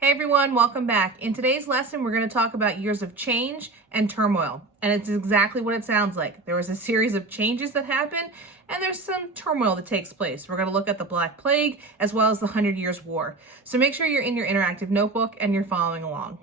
Hey everyone, welcome back. In today's lesson, we're going to talk about years of change and turmoil. And it's exactly what it sounds like. There was a series of changes that happened, and there's some turmoil that takes place. We're going to look at the Black Plague as well as the 100 Years' War. So make sure you're in your interactive notebook and you're following along.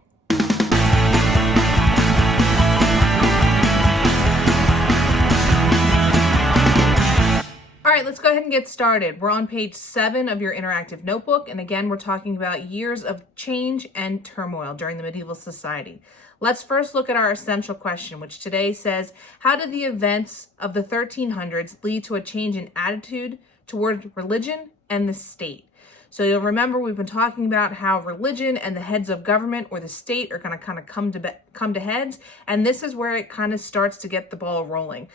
All right, let's go ahead and get started. We're on page 7 of your interactive notebook. And again, we're talking about years of change and turmoil during the medieval society. Let's first look at our essential question, which today says, how did the events of the 1300s lead to a change in attitude toward religion and the state? So you'll remember we've been talking about how religion and the heads of government or the state are going to kind of come to heads, and this is where it kind of starts to get the ball rolling.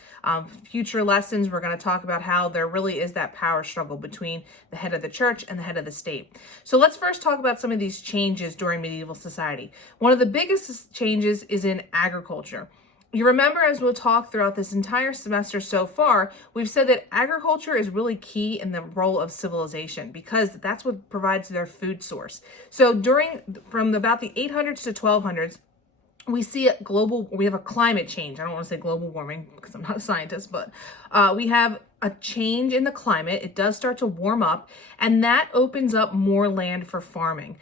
Future lessons, we're going to talk about how there really is that power struggle between the head of the church and the head of the state. So let's first talk about some of these changes during medieval society. One of the biggest changes is in agriculture. You remember, as we'll talk throughout this entire semester so far, we've said that agriculture is really key in the role of civilization because that's what provides their food source. So from about the 800s to 1200s, we have a climate change. I don't want to say global warming because I'm not a scientist, but we have a change in the climate. It does start to warm up, and that opens up more land for farming.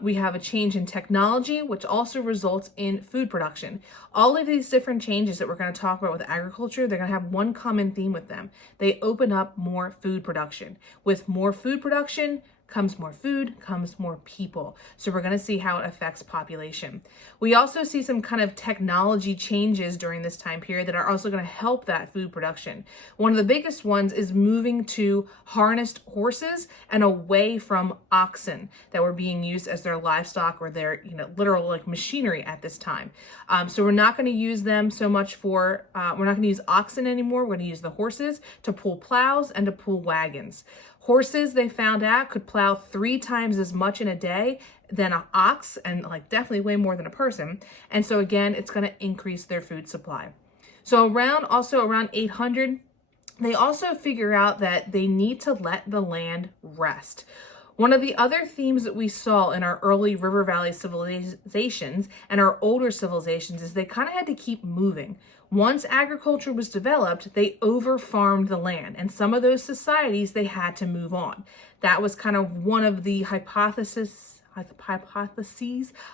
We have a change in technology, which also results in food production. All of these different changes that we're going to talk about with agriculture, they're going to have one common theme with them. They open up more food production. With more food production comes more food, comes more people. So we're going to see how it affects population. We also see some kind of technology changes during this time period that are also going to help that food production. One of the biggest ones is moving to harnessed horses and away from oxen that were being used as their livestock or their, literal machinery at this time. So we're not going to use them so much we're not going to use oxen anymore. We're going to use the horses to pull plows and to pull wagons. Horses, they found out, could plow 3 times as much in a day than an ox, and definitely way more than a person. And so again, it's going to increase their food supply. So around 800, they also figure out that they need to let the land rest. One of the other themes that we saw in our early river valley civilizations and our older civilizations is they kind of had to keep moving. Once agriculture was developed, they over-farmed the land, and some of those societies, they had to move on. That was kind of one of the hypotheses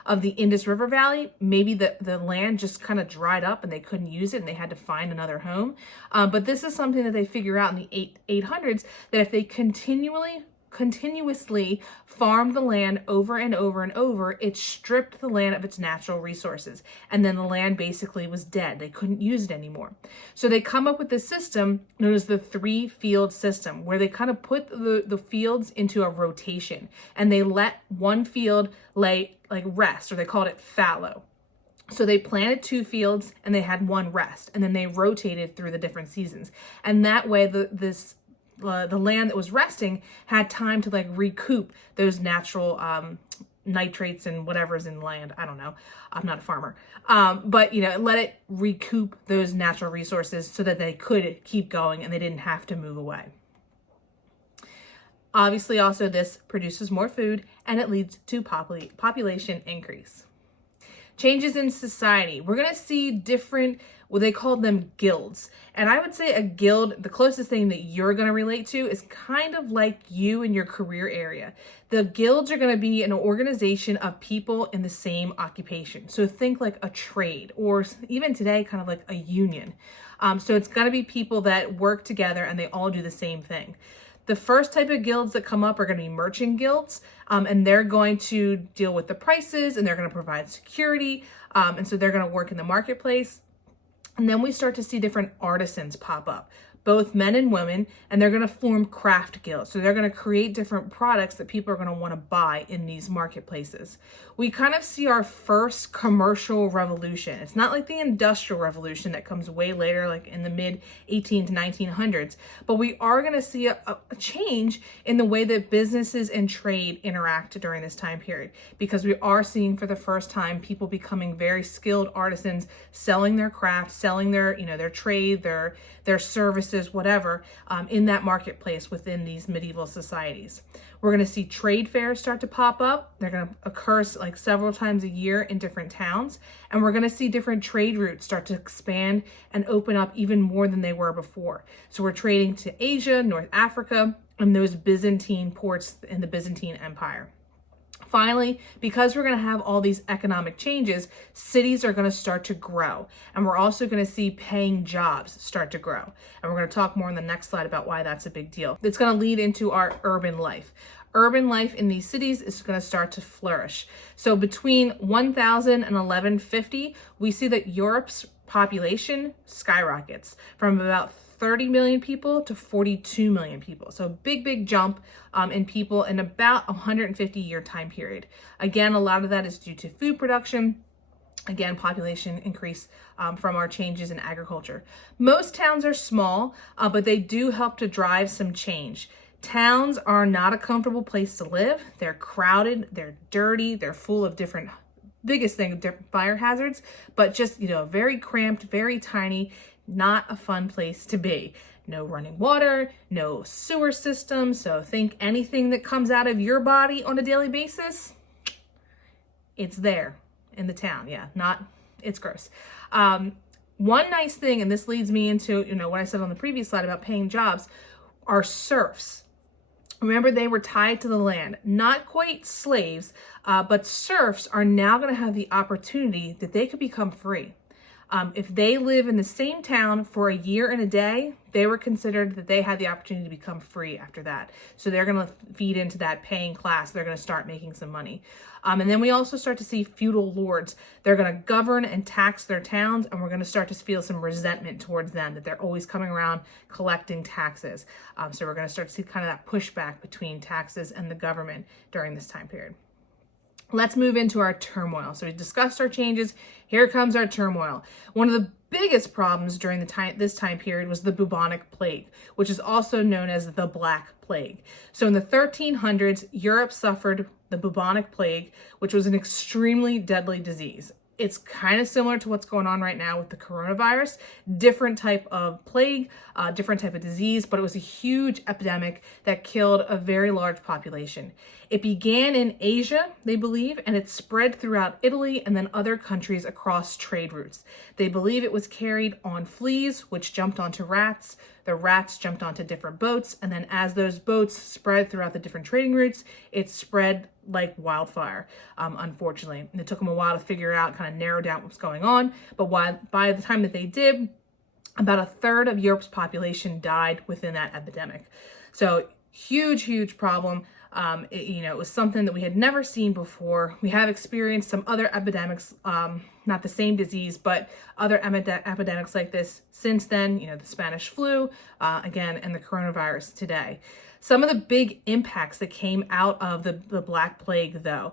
of the Indus River Valley. Maybe the land just kind of dried up and they couldn't use it and they had to find another home. But this is something that they figure out in the 800s, that if they continuously farmed the land over and over and over, it stripped the land of its natural resources. And then the land basically was dead. They couldn't use it anymore. So they come up with this system known as the 3-field system, where they kind of put the fields into a rotation and they let one field lay rest, or they called it fallow. So they planted 2 fields and they had one rest, and then they rotated through the different seasons. And that way the land that was resting had time to recoup those natural nitrates and whatever's in land. I don't know. I'm not a farmer. But let it recoup those natural resources so that they could keep going and they didn't have to move away. Obviously, also this produces more food and it leads to population increase. Changes in society. We're going to see different, they call them guilds. And I would say a guild, the closest thing that you're going to relate to is kind of like you in your career area. The guilds are going to be an organization of people in the same occupation. So think like a trade, or even today, kind of like a union. So it's going to be people that work together and they all do the same thing. The first type of guilds that come up are going to be merchant guilds, and they're going to deal with the prices and they're going to provide security. And so they're going to work in the marketplace. And then we start to see different artisans pop up, both men and women, and they're going to form craft guilds. So they're going to create different products that people are going to want to buy in these marketplaces. We kind of see our first commercial revolution. It's not like the Industrial Revolution that comes way later, like in the mid 18 to 1900s, but we are going to see a change in the way that businesses and trade interact during this time period, because we are seeing for the first time people becoming very skilled artisans, selling their craft, selling their, their trade, their services, purchases, whatever, in that marketplace within these medieval societies. We're going to see trade fairs start to pop up. They're going to occur like several times a year in different towns. And we're going to see different trade routes start to expand and open up even more than they were before. So we're trading to Asia, North Africa, and those Byzantine ports in the Byzantine Empire. Finally, because we're going to have all these economic changes, cities are going to start to grow. And we're also going to see paying jobs start to grow. And we're going to talk more on the next slide about why that's a big deal. It's going to lead into our urban life. Urban life in these cities is going to start to flourish. So between 1000 and 1150, we see that Europe's population skyrockets from about 30 million people to 42 million people. So big jump in people in about 150-year time period. Again, a lot of that is due to food production. Again, population increase from our changes in agriculture. Most towns are small, but they do help to drive some change. Towns are not a comfortable place to live. They're crowded, they're dirty, they're full of different fire hazards, but just, very cramped, very tiny, not a fun place to be. No running water, no sewer system. So think anything that comes out of your body on a daily basis, it's there in the town. Yeah, it's gross. One nice thing, and this leads me into, what I said on the previous slide about paying jobs, are serfs. Remember, they were tied to the land, not quite slaves, but serfs are now going to have the opportunity that they could become free. If they live in the same town for a year and a day, they were considered that they had the opportunity to become free after that. So they're going to feed into that paying class. They're going to start making some money. And then we also start to see feudal lords. They're going to govern and tax their towns, and we're going to start to feel some resentment towards them, that they're always coming around collecting taxes. So we're going to start to see kind of that pushback between taxes and the government during this time period. Let's move into our turmoil. So we discussed our changes. Here comes our turmoil. One of the biggest problems during this time period was the bubonic plague, which is also known as the Black Plague. So in the 1300s, Europe suffered the bubonic plague, which was an extremely deadly disease. It's kind of similar to what's going on right now with the coronavirus, different type of plague, different type of disease, but it was a huge epidemic that killed a very large population. It began in Asia, they believe, and it spread throughout Italy and then other countries across trade routes. They believe it was carried on fleas, which jumped onto rats. The rats jumped onto different boats, and then as those boats spread throughout the different trading routes, it spread like wildfire, unfortunately. And it took them a while to figure out, kind of narrow down what's going on, but by the time that they did, about a third of Europe's population died within that epidemic. So huge problem. It was something that we had never seen before. We have experienced some other epidemics, not the same disease, but other epidemics like this since then, the Spanish flu, again, and the coronavirus today. Some of the big impacts that came out of the Black Plague, though,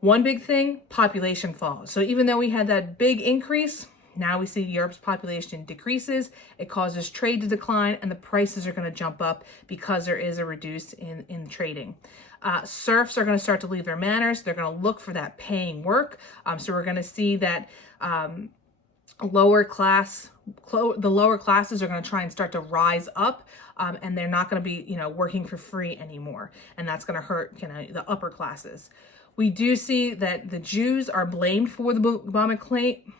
one big thing, population fall. So even though we had that big increase, now we see Europe's population decreases, it causes trade to decline, and the prices are going to jump up because there is a reduce in trading. Serfs are going to start to leave their manors. They're going to look for that paying work. So we're going to see that the lower classes are going to try and start to rise up, and they're not going to be, working for free anymore. And that's going to hurt, the upper classes. We do see that the Jews are blamed for the bubonic plague.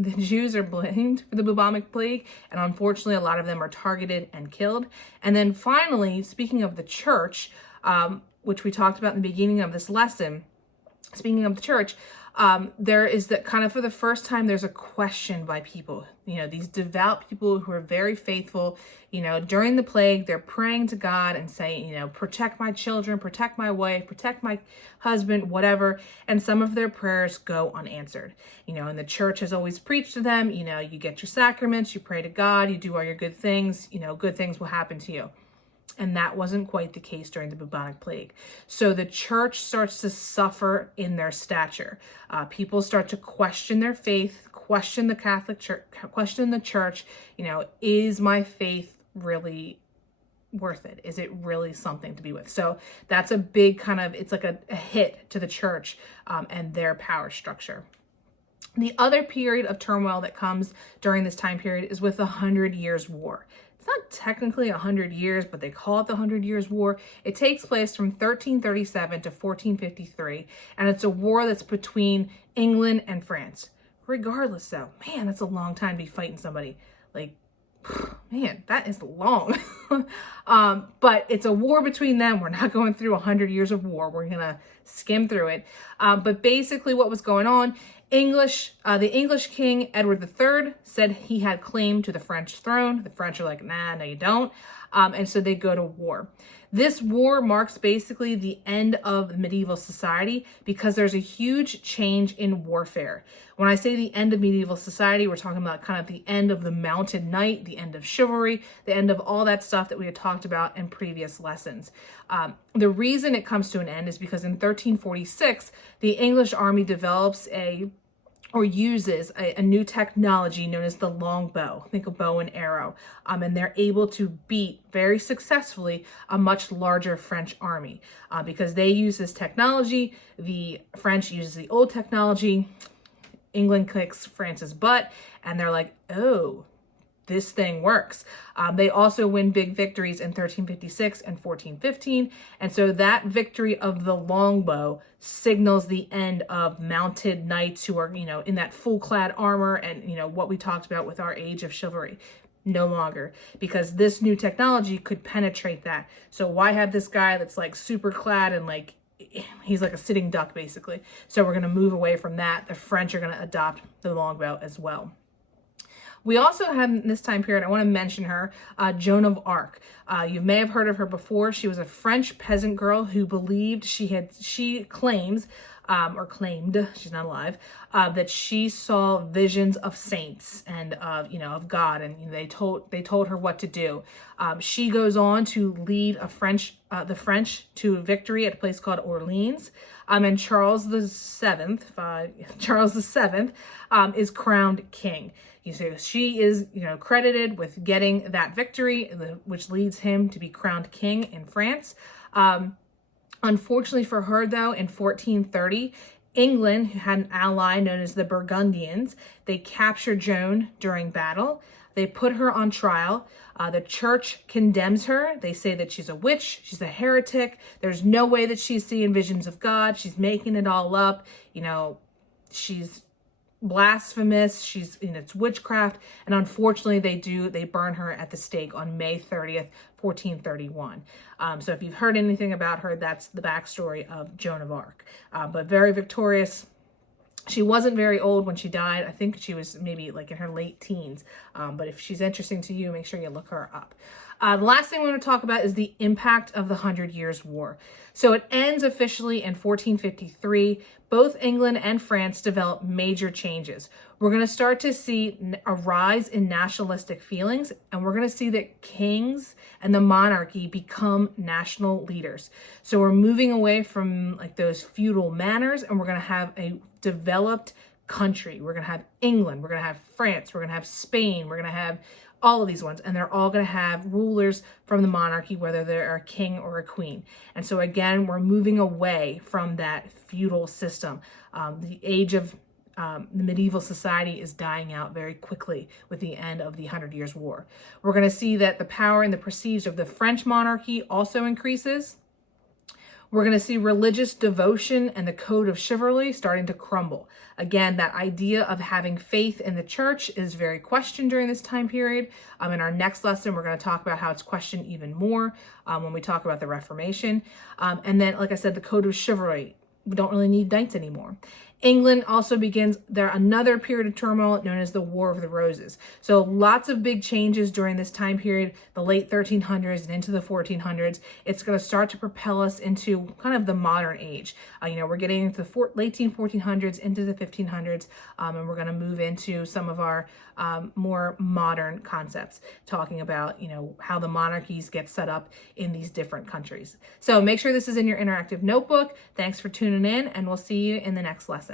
The Jews are blamed for the bubonic plague, and unfortunately, a lot of them are targeted and killed. And then finally, speaking of the church, which we talked about in the beginning of this lesson, speaking of the church, there is that kind of for the first time, there's a question by people, these devout people who are very faithful, during the plague, they're praying to God and saying, protect my children, protect my wife, protect my husband, whatever. And some of their prayers go unanswered, and the church has always preached to them, you get your sacraments, you pray to God, you do all your good things, good things will happen to you. And that wasn't quite the case during the bubonic plague. So the church starts to suffer in their stature. People start to question their faith, question the Catholic Church, question the church. Is my faith really worth it? Is it really something to be with? So that's a big it's like a hit to the church and their power structure. The other period of turmoil that comes during this time period is with the 100 Years' War. It's not technically 100 years, but they call it the 100 Years' War. It takes place from 1337 to 1453, and it's a war that's between England and France. Regardless, though, man, that's a long time to be fighting somebody. Like, man, that is long. But it's a war between them. We're not going through 100 years of war. We're going to skim through it. But basically what was going on, the English king, Edward III, said he had claim to the French throne. The French are like, nah, no, you don't. And so they go to war. This war marks basically the end of medieval society because there's a huge change in warfare. When I say the end of medieval society, we're talking about kind of the end of the mounted knight, the end of chivalry, the end of all that stuff that we had talked about in previous lessons. The reason it comes to an end is because in 1346, the English army develops uses a new technology known as the longbow. Think of bow and arrow. And they're able to beat very successfully a much larger French army. Because they use this technology, the French uses the old technology, England kicks France's butt, and they're like, oh, this thing works. They also win big victories in 1356 and 1415. And so that victory of the longbow signals the end of mounted knights who are, in that full clad armor and, what we talked about with our age of chivalry. No longer, because this new technology could penetrate that. So why have this guy that's like super clad and like, he's like a sitting duck basically. So we're going to move away from that. The French are going to adopt the longbow as well. We also have in this time period, I want to mention her, Joan of Arc. You may have heard of her before. She was a French peasant girl who believed she claimed, she's not alive, that she saw visions of saints and of God, and they told her what to do. She goes on to lead the French to victory at a place called Orleans. And Charles the Seventh is crowned king. You see, she is, credited with getting that victory, which leads him to be crowned king in France. Unfortunately for her, though, in 1430, England, who had an ally known as the Burgundians, they captured Joan during battle. They put her on trial. The church condemns her. They say that she's a witch. She's a heretic. There's no way that she's seeing visions of God. She's making it all up. She's blasphemous. It's witchcraft. And unfortunately, they burn her at the stake on May 30th, 1431. So if you've heard anything about her, that's the backstory of Joan of Arc. But very victorious. She wasn't very old when she died. I think she was maybe like in her late teens. But if she's interesting to you, make sure you look her up. The last thing we're going to talk about is the impact of the 100 Years' War. So it ends officially in 1453. Both England and France develop major changes. We're going to start to see a rise in nationalistic feelings, and we're going to see that kings and the monarchy become national leaders. So we're moving away from like those feudal manners, and we're going to have a developed country. We're going to have England, we're going to have France, we're going to have Spain, we're going to have all of these ones, and they're all going to have rulers from the monarchy, whether they're a king or a queen. And so again, we're moving away from that feudal system. The age of the medieval society is dying out very quickly with the end of the 100 Years' War. We're going to see that the power and the prestige of the French monarchy also increases. We're going to see religious devotion and the code of chivalry starting to crumble. Again, that idea of having faith in the church is very questioned during this time period. In our next lesson, we're going to talk about how it's questioned even more when we talk about the Reformation. And then, like I said, the code of chivalry. We don't really need knights anymore. England also begins another period of turmoil known as the War of the Roses. So lots of big changes during this time period, the late 1300s and into the 1400s. It's going to start to propel us into kind of the modern age. We're getting into the late 1400s, into the 1500s, and we're going to move into some of our more modern concepts, talking about, how the monarchies get set up in these different countries. So make sure this is in your interactive notebook. Thanks for tuning in, and we'll see you in the next lesson.